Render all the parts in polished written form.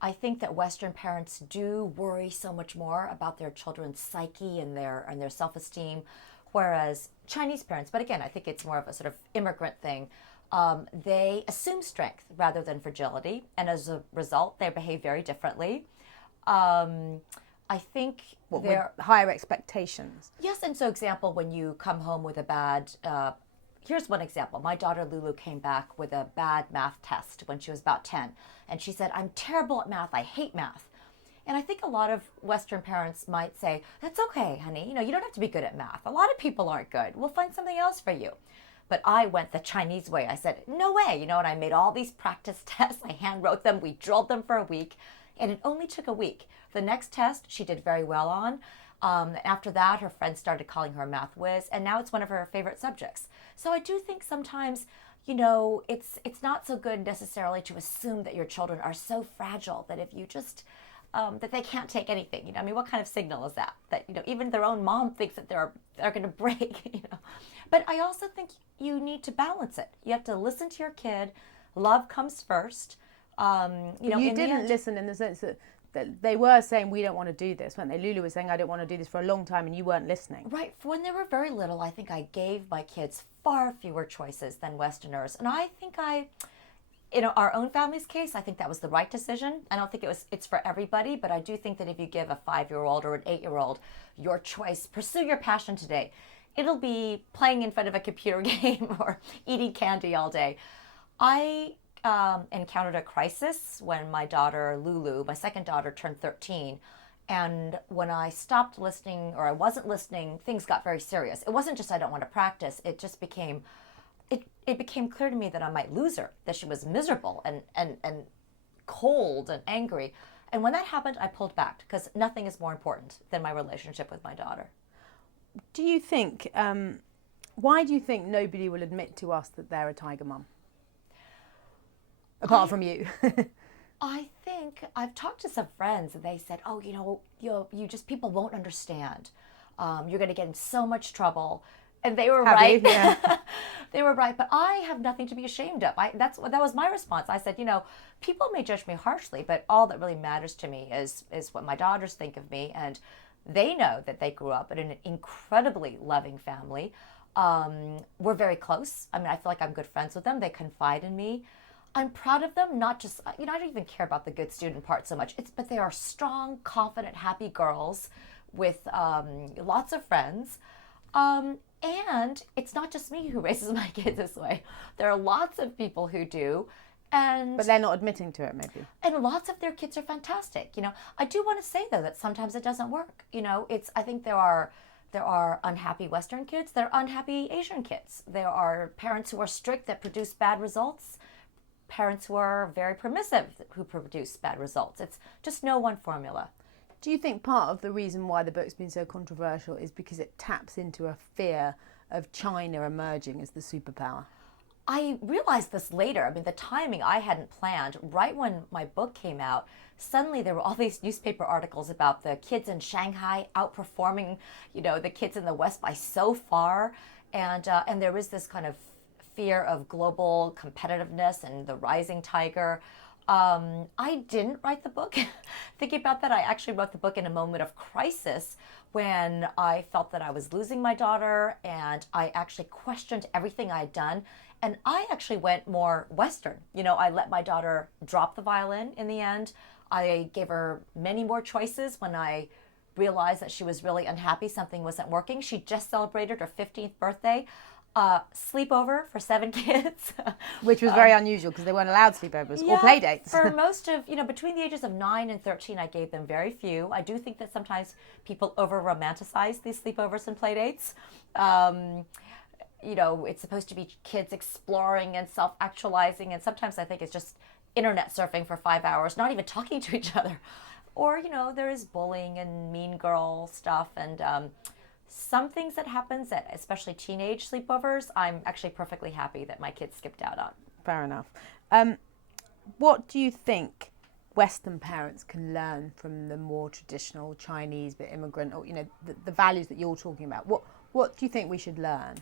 I think that Western parents do worry so much more about their children's psyche and their self-esteem, whereas Chinese parents, but again, I think it's more of a sort of immigrant thing. They assume strength rather than fragility, and as a result, they behave very differently. Um, I think What, with they're higher expectations? Yes, and so example, when you come home with a bad, here's one example. My daughter Lulu came back with a bad math test when she was about 10, and she said, "I'm terrible at math. I hate math." And I think a lot of Western parents might say, "That's okay, honey. You don't have to be good at math. A lot of people aren't good. We'll find something else for you." But I went the Chinese way. I said, "No way." And I made all these practice tests. I hand wrote them. We drilled them for a week, and it only took a week. The next test she did very well on. After that, her friends started calling her a math whiz, and now it's one of her favorite subjects. So I do think sometimes, it's not so good necessarily to assume that your children are so fragile that if you just that they can't take anything. I mean, what kind of signal is that? That even their own mom thinks that they're going to break. But I also think you need to balance it. You have to listen to your kid. Love comes first. You didn't listen in the sense that they were saying, we don't want to do this, weren't they? Lulu was saying, I don't want to do this for a long time, and you weren't listening. Right. When they were very little, I think I gave my kids far fewer choices than Westerners. And I think in our own family's case, I think that was the right decision. I don't think it's for everybody, but I do think that if you give a 5-year-old or an 8-year-old your choice, pursue your passion today. It'll be playing in front of a computer game or eating candy all day. I encountered a crisis when my daughter Lulu, my second daughter, turned 13. And when I stopped listening, or I wasn't listening, things got very serious. It wasn't just I don't want to practice. It just became, it became clear to me that I might lose her, that she was miserable and cold and angry. And when that happened, I pulled back because nothing is more important than my relationship with my daughter. Do you think, why do you think nobody will admit to us that they're a tiger mum? Apart from you. I think I've talked to some friends and they said, "Oh, you just people won't understand. You're going to get in so much trouble," and they were right. Yeah. They were right. But I have nothing to be ashamed of. That was my response. I said, people may judge me harshly, but all that really matters to me is what my daughters think of me, and they know that they grew up in an incredibly loving family. We're very close. I mean, I feel like I'm good friends with them. They confide in me. I'm proud of them, not just, I don't even care about the good student part so much. But they are strong, confident, happy girls with lots of friends. And it's not just me who raises my kids this way. There are lots of people who do. But they're not admitting to it, maybe. And lots of their kids are fantastic. I do want to say, though, that sometimes it doesn't work. I think there are unhappy Western kids. There are unhappy Asian kids. There are parents who are strict that produce bad results. Parents who are very permissive who produce bad results. It's just no one formula. Do you think part of the reason why the book's been so controversial is because it taps into a fear of China emerging as the superpower? I realized this later. I mean, the timing I hadn't planned. Right when my book came out, suddenly there were all these newspaper articles about the kids in Shanghai outperforming, the kids in the West by so far. And there was this kind of fear of global competitiveness and the rising tiger. I didn't write the book. Thinking about that, I actually wrote the book in a moment of crisis when I felt that I was losing my daughter, and I actually questioned everything I had done. And I actually went more Western. I let my daughter drop the violin in the end. I gave her many more choices when I realized that she was really unhappy, something wasn't working. She just celebrated her 15th birthday. Sleepover for 7 kids. Which was very unusual because they weren't allowed sleepovers or play dates. For most of, between the ages of 9 and 13, I gave them very few. I do think that sometimes people over-romanticize these sleepovers and play dates. It's supposed to be kids exploring and self-actualizing, and sometimes I think it's just internet surfing for 5 hours, not even talking to each other. Or, there is bullying and mean girl stuff, and some things that happens at especially teenage sleepovers, I'm actually perfectly happy that my kids skipped out on. Fair enough. What do you think Western parents can learn from the more traditional Chinese but immigrant, or the values that you're talking about? What do you think we should learn?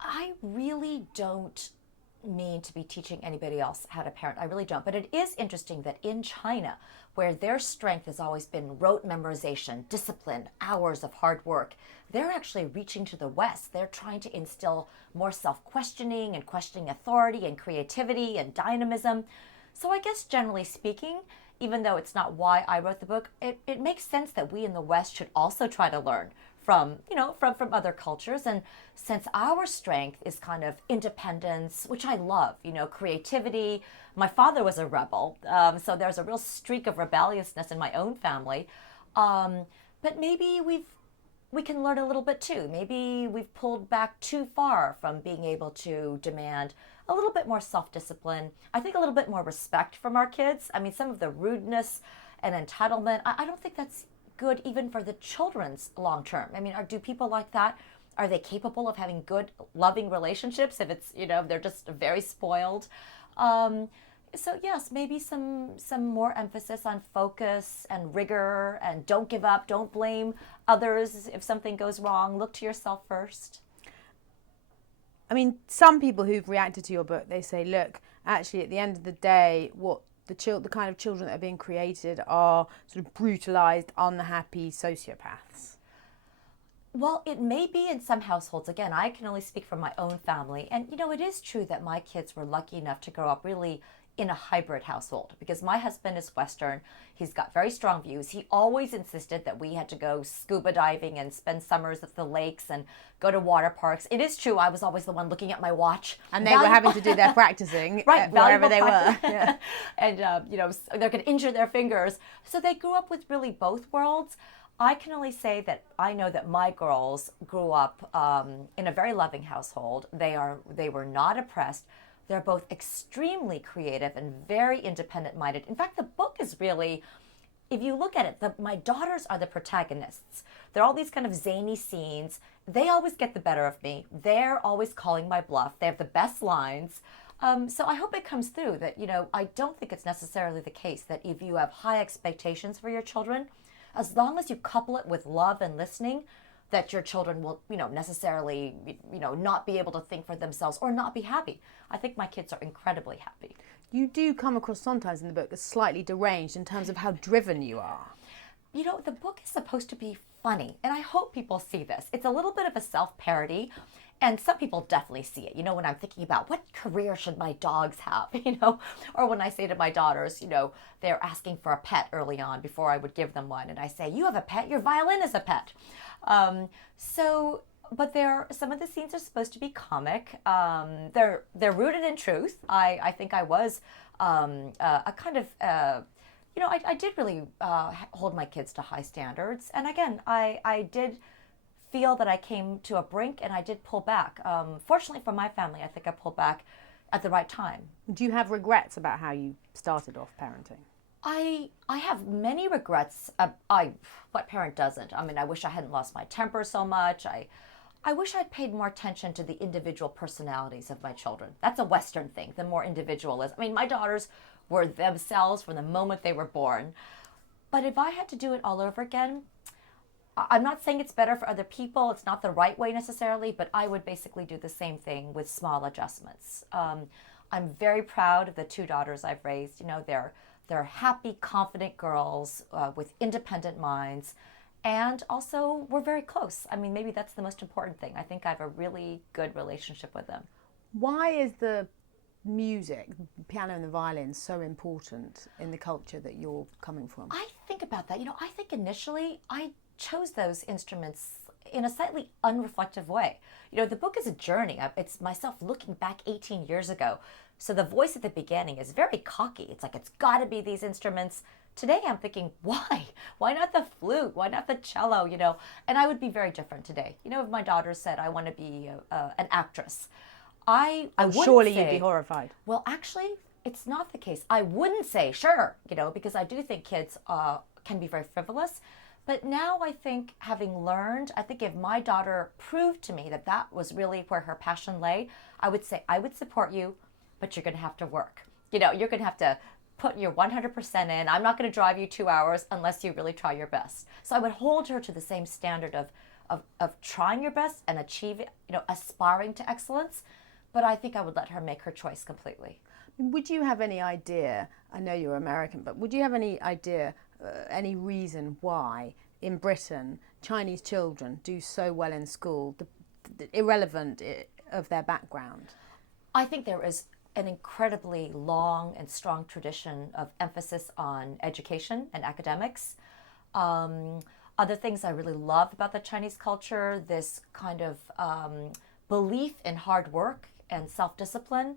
I really don't mean to be teaching anybody else how to parent. I really don't. But it is interesting that in China, where their strength has always been rote memorization, discipline, hours of hard work, they're actually reaching to the West. They're trying to instill more self-questioning and questioning authority and creativity and dynamism. So I guess generally speaking, even though it's not why I wrote the book, it makes sense that we in the West should also try to learn from, from other cultures. And since our strength is kind of independence, which I love, creativity. My father was a rebel, so there's a real streak of rebelliousness in my own family. But maybe we can learn a little bit too. Maybe we've pulled back too far from being able to demand a little bit more self-discipline. I think a little bit more respect from our kids. I mean, some of the rudeness and entitlement, I don't think that's good even for the children's long term. I mean, do people like that? Are they capable of having good, loving relationships if it's, they're just very spoiled? So yes, maybe some more emphasis on focus and rigor and don't give up, don't blame others if something goes wrong. Look to yourself first. I mean, some people who've reacted to your book, they say, look, actually, at the end of the day, what the kind of children that are being created are sort of brutalized, unhappy sociopaths. Well, it may be in some households. Again, I can only speak from my own family. And, it is true that my kids were lucky enough to grow up really in a hybrid household because my husband is Western. He's got very strong views. He always insisted that we had to go scuba diving and spend summers at the lakes and go to water parks. It is true. I was always the one looking at my watch. And they were having to do their practicing right, wherever they were. Yeah. And, they're going to injure their fingers. So they grew up with really both worlds. I can only say that I know that my girls grew up in a very loving household. They were not oppressed. They're both extremely creative and very independent-minded. In fact, the book is really, if you look at it, my daughters are the protagonists. They're all these kind of zany scenes. They always get the better of me. They're always calling my bluff. They have the best lines. So I hope it comes through that, I don't think it's necessarily the case that if you have high expectations for your children, as long as you couple it with love and listening, that your children will, necessarily, not be able to think for themselves or not be happy. I think my kids are incredibly happy. You do come across sometimes in the book as slightly deranged in terms of how driven you are. The book is supposed to be funny, and I hope people see this. It's a little bit of a self-parody, and some people definitely see it. When I'm thinking about what career should my dogs have, or when I say to my daughters, they're asking for a pet early on before I would give them one, and I say, you have a pet, your violin is a pet. But some of the scenes are supposed to be comic. They're rooted in truth. I think I was a kind of, I did really hold my kids to high standards. And again, I did feel that I came to a brink and I did pull back. Fortunately for my family, I think I pulled back at the right time. Do you have regrets about how you started off parenting? I have many regrets. What parent doesn't? I mean, I wish I hadn't lost my temper so much. I wish I'd paid more attention to the individual personalities of my children. That's a Western thing, the more individualism. I mean, my daughters were themselves from the moment they were born. But if I had to do it all over again, I'm not saying it's better for other people. It's not the right way necessarily, but I would basically do the same thing with small adjustments. I'm very proud of the two daughters I've raised. They're happy, confident girls with independent minds. And also, we're very close. I mean, maybe that's the most important thing. I think I have a really good relationship with them. Why is the music, the piano and the violin, so important in the culture that you're coming from? I think about that. I think initially I chose those instruments in a slightly unreflective way. The book is a journey. It's myself looking back 18 years ago. So the voice at the beginning is very cocky. It's like, it's got to be these instruments. Today I'm thinking, why? Why not the flute? Why not the cello? And I would be very different today. If my daughter said, I want to be an actress, I would surely say, you'd be horrified. Well, actually, it's not the case. I wouldn't say, sure, because I do think kids can be very frivolous. But now I think, having learned, I think if my daughter proved to me that that was really where her passion lay, I would say, I would support you, but you're going to have to work. You're going to have to put your 100% in. I'm not going to drive you 2 hours unless you really try your best. So I would hold her to the same standard of trying your best and achieving, aspiring to excellence, but I think I would let her make her choice completely. Would you have any idea? I know you're American, but would you have any idea, any reason why in Britain Chinese children do so well in school, irrelevant of their background? I think there is an incredibly long and strong tradition of emphasis on education and academics. Other things I really love about the Chinese culture, this kind of belief in hard work and self discipline.